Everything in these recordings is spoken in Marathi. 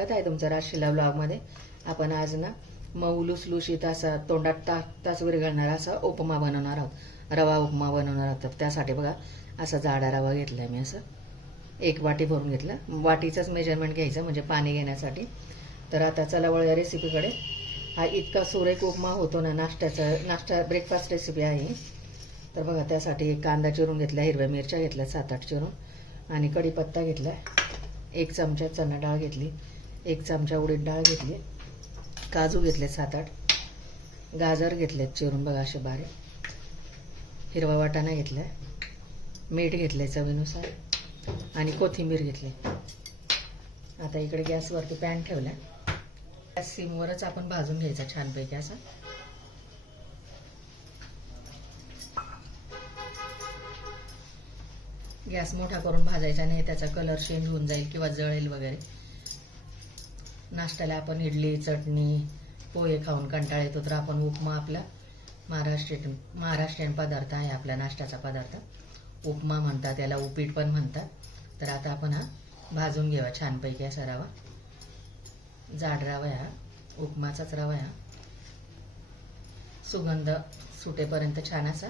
स्वागत आहे तुमचं राजशिला ब्लॉगमध्ये. आपण आज ना मऊ लुसलुशीत असा तोंडात ता तास घालणार असा उपमा बनवणार आहोत. रवा उपमा बनवणार आहोत. त्यासाठी बघा असा जाडा रवा घेतला मी असं. एक वाटी भरून घेतला. वाटीचंच मेजरमेंट घ्यायचं म्हणजे पाणी घेण्यासाठी. तर आता चला वळ या रेसिपीकडे हा इतका सुरेख उपमा होतो ना नाश्त्याचा नाश्ता ब्रेकफास्ट रेसिपी आहे तर बघा त्यासाठी एक कांदा चिरून घेतला हिरव्या मिरच्या घेतल्या सात आठ चिरून. आणि कढीपत्ता घेतला एक चमचा चणा डाळ घेतली. एक चमचा उडीद डाळ घेतली. काजू घेतले सात आठ. गाजर घेतले चिरून बघा असे बारीक. हिरवा वाटाणा घेतला मीठ घेतले चवीनुसार. आणि कोथिंबीर घेतली. आता इकडे गॅसवरती पॅन ठेवला गॅस सिमवरच आपण भाजून घ्यायचा छानपैकी असा. गॅस मोठा करून भाजायचा नाही त्याचा कलर चेंज होऊन जाईल किंवा जळेल वगैरे. नाश्त्याला आपण इडली चटणी पोहे खाऊन कंटाळा येतो तर आपण उपमा आपला महाराष्ट्रीयन महाराष्ट्रीयन पदार्थ आहे आपला नाश्त्याचा पदार्थ. उपमा म्हणतात त्याला उपीट पण म्हणतात. तर आता आपण हा भाजून घ्यावा छानपैकी असा रवा. जाड रवा हा उपमाचाच रवा हा. सुगंध सुटेपर्यंत छान असा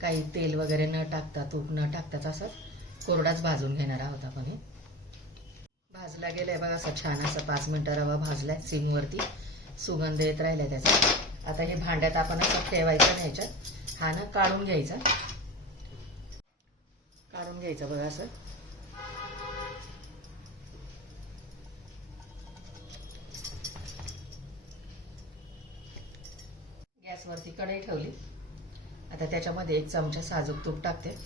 काही तेल वगैरे न टाकता तूप न टाकताच असाच कोरडाच भाजून घेणार आहोत आपण हे. भाजला गेलाय बघा असा छान असा पाच मिनिटं रवा भाजलाय सिमवरती सुगंध येत राहिलाय त्याचा. आता हे भांड्यात आपण असं ठेवायचं नाही ह्याच्यात. हा ना काढून घ्यायचा. काढून घ्यायचं बघा असं. गॅसवरती कढई ठेवली. आता त्याच्यामध्ये एक चमचा साजूक तूप टाकते.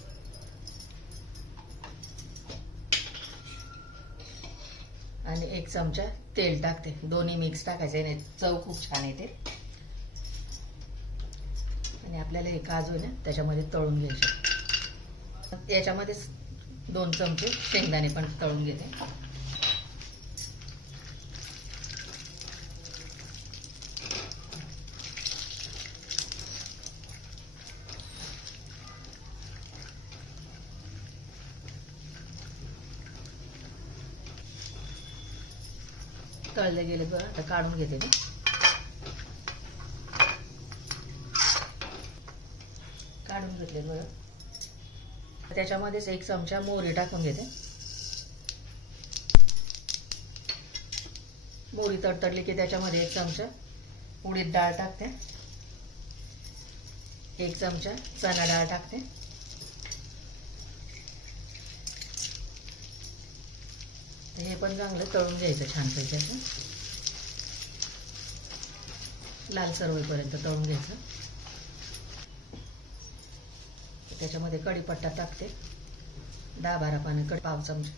आणि एक चमचा तेल टाकते. दोन्ही मिक्स टाकायचे नाही चव खूप छान येते. आणि आपल्याला हे काजू ना त्याच्यामध्ये तळून घ्यायचे याच्यामध्येच दोन चमचे शेंगदाणे पण तळून घेते. तळले गेले बरं आता काढून घेते मी. काढून घेतले बरं त्याच्यामध्येच एक चमचा मोहरी टाकून घेते. मोहरी तडतडली की त्याच्यामध्ये एक चमचा उडीद डाळ टाकते. एक चमचा चणा डाळ टाकते. हे पण चांगलं तळून घ्यायचं छानपैकी असं लाल होईपर्यंत तळून घ्यायचं. त्याच्यामध्ये कढीपट्टा टाकते. दहा बारा पाणी कडी पाव चमचा.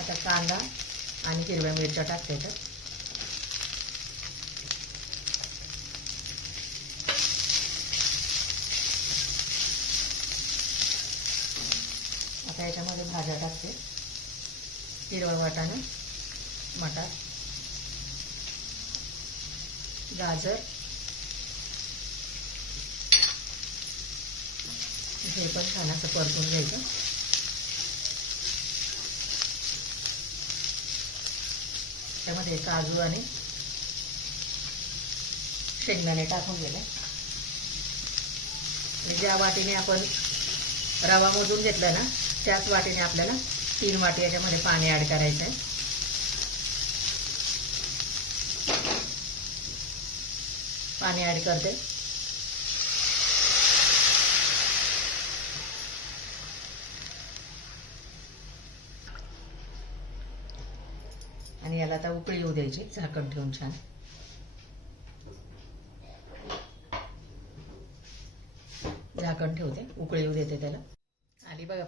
आता कांदा आणि हिरव्या मिरच्या टाकते तर. आता याच्यामध्ये भाज्या टाकते. हिरवा वाटाणा मटार गाजर हे पण छान असं परतून घ्यायचं. त्यामध्ये काजू आणि शेंगदाणे टाकून गेले आणि ज्या वाटीने आपण रवा मोजून घेतला ना त्याच वाटीने आपल्याला तीन वाटी याच्यामध्ये पाणी ऍड करायचं आहे पाणी ऍड करते. आणि याला आता उकळी येऊ द्यायची झाकण ठेवून छान. झाकण ठेवते उकळी येऊ देते त्याला.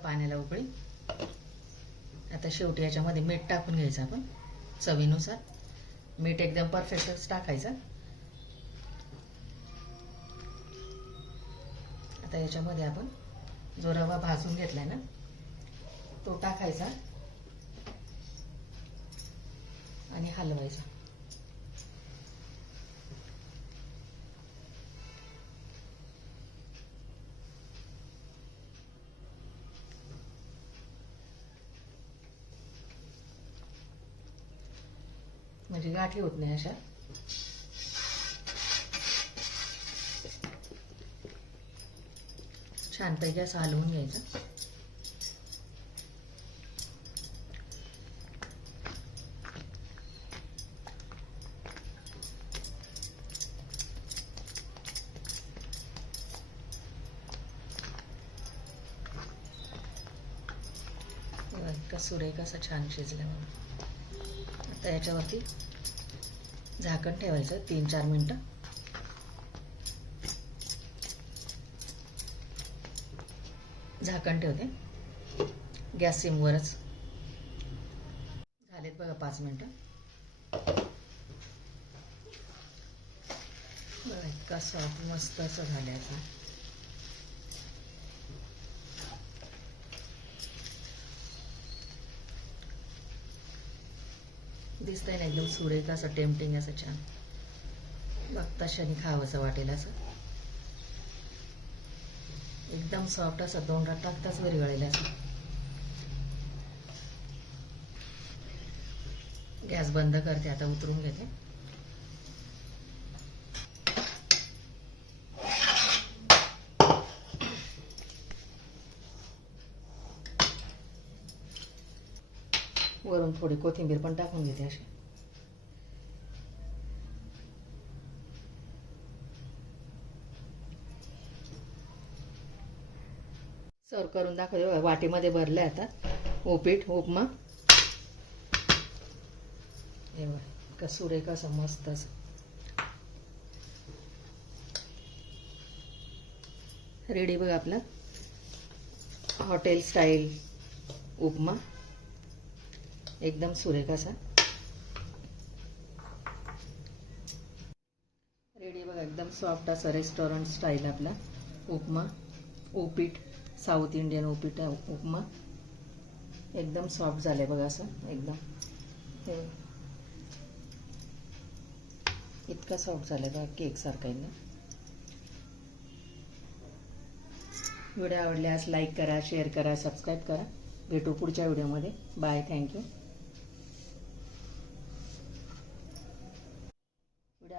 पाण्याला उकळी. आता शेवटी याच्यामध्ये मीठ टाकून घ्यायचं आपण चवीनुसार. मीठ एकदम परफेक्टच टाकायचं. आता याच्यामध्ये आपण जो रवा भाजून घेतलाय ना तो टाकायचा आणि हलवायचा. म्हणजे गाठी होत नाही अशा. छानपैकी असं हलवून घ्यायचं. बघा, सुरेख असा छान शिजला म्हणून तर याच्यावरती झाकण ठेवायचं तीन चार मिनटं. झाकण ठेवते. गॅस सिमवरच. झालेत बघा पाच मिनटं. बघा इतका सॉफ्ट मस्त असं झालं दिसतंय ना एकदम सुरेख असं टेम्पटिंग असं छान. बघता क्षणी खावंसं वाटेल असं. एकदम सॉफ्ट असं दोंडात टाकताच विरघळेल असं. गॅस बंद करते आता उतरून घेते. वरून थोडी कोथिंबीर पण टाकून घेते अशी. सर्व करून दाखवते वाटीमध्ये भरले आता. उपीट उपमा. हे बघा, इतकं मस्त असं. रेडी बघ आपला. Hotel style upma. एकदम सुरेख असा रेडी बघा एकदम सॉफ्ट असा रेस्टॉरंट स्टाईल आपला. उपमा उपीट साऊथ इंडियन उपीट आहे उपमा. एकदम सॉफ्ट झालं आहे बघा असं एकदम. हे. इतका सॉफ्ट झालाय बघा केक सारखा व्हिडिओ आवडल्यास लाईक करा शेअर करा सबस्क्राईब करा. भेटू पुढच्या व्हिडिओमध्ये. Bye thank you video